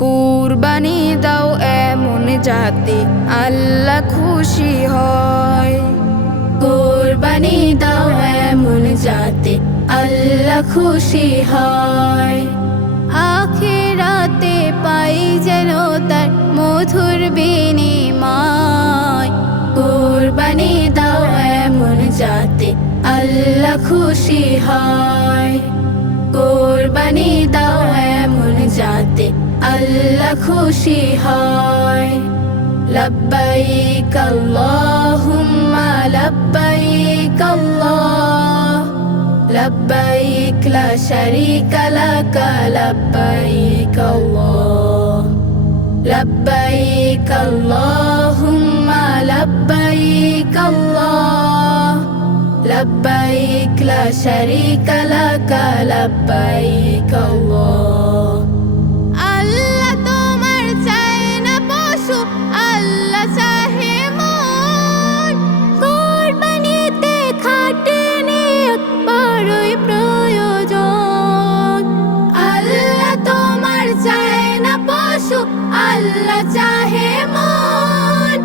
কুরবানি দাও এমন যাতে আল্লাহ খুশি হয়। কুরবানি দাও এমন যাতে আল্লাহ খুশি হয়। আখিরাতে পাই যেন তার মধুর বিনিময়। কুরবানি দাও এমন যাতে আল্লাহ খুশি হয়। কুরবানি দাও এমন যাতে আল্লাহ খুশি হয়। লব্বাইক আল্লাহুম্মা লব্বাইক আল্লাহ লব্বাইক লা শারীকা লাক লব্বাইক আল্লাহ লব্বাইক আল্লাহুম্মা লব্বাইক আল্লাহ লব্বাইক লা শারীকা লাক লব্বাইক আল্লাহ। আল্লাহ তোমার চায় না পশু, আল্লাহ চাহে মন। কুরবানিতে খাটে নিয়ত বড়ই প্রয়োজন। আল্লাহ তোমার চায় না পশু, আল্লাহ চাহে মন।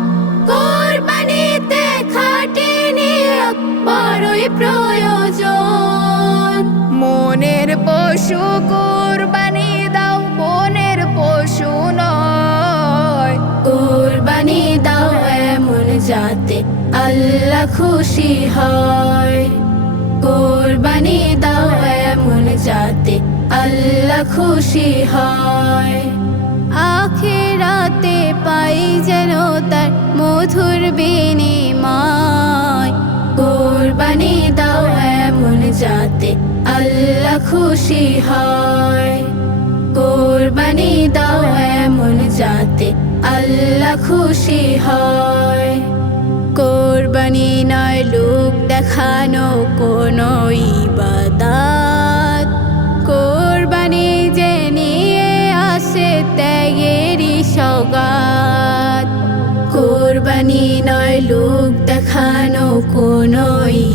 কুরবানিতে খাটে নিয়ত বড়ই প্রয়োজন। মনের পশু কুরবানি দাও, মনের পশু নয়। কুরবানি দাও এমন যাতে আল্লাহ খুশি হয়। কুরবানি দাও এমন যাতে আল্লাহ খুশি হয়। আখিরাতে পাই যেন তার মধুর বিনিময়। কুরবানি দাও এমন যাতে আল্লাহ খুশি হয়। কুরবানি দাও এমন যাতে আল্লাহ খুশি হয়। কুরবানি নয় লোক দেখানো কোনো ইবাদত। কুরবানি যে নিয়ে আসে ত্যাগেরই সওগাত। কুরবানি নয় লোক দেখানো কোনো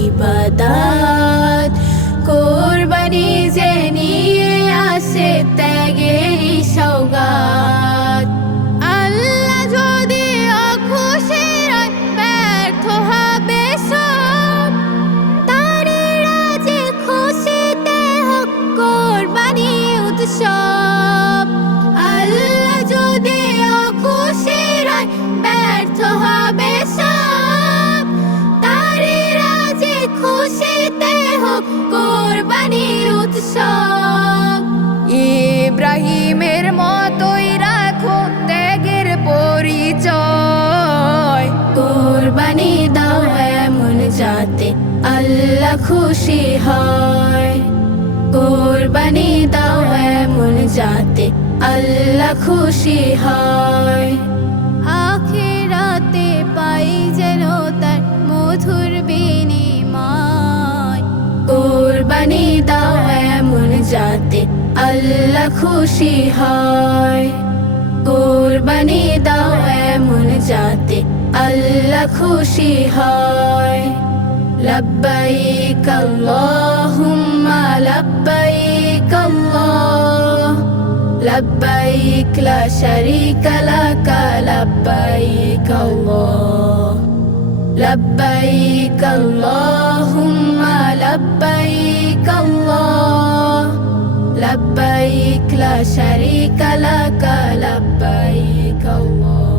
ইবাদত। কুরবানি যে নিয়ে আসে ত্যাগেরই সওগাত। আল্লাহ যদি অখুশি হয় ব্যর্থ হবে সব। তারই রাজে খুশিতে হোক কুরবানি উৎসব। আল্লাহ যদি অখুশি হয় ব্যর্থ হবে সব। তারই রাজে খুশিতে হোক কুরবানি উৎসব। ইব্রাহিমের মতোই রাখো ত্যাগের পরিচয়। কুরবানি দাও এমন যাতে আল্লাহ খুশি হয়। কুরবানি দাও এমন যাতে আল্লাহ খুশি হয়। আখিরাতে পাই যেন তার মধুর বিনিময়। কুরবানি দাও এমন যাতে আল্লাহ খুশি হয়। কুরবানি দাও এমন যাতে আল্লাহ খুশি হয়। লব্বাইক আল্লাহুম্মা লব্বাইক আল্লাহ লব্বাইক লা শারীকা লাক লব্বাইক আল্লাহ লব্বাইক আল্লাহুম্মা লব্বাইক আল্লাহ লব্বাইক লা শারীকা লাক লব্বাইক আল্লাহ।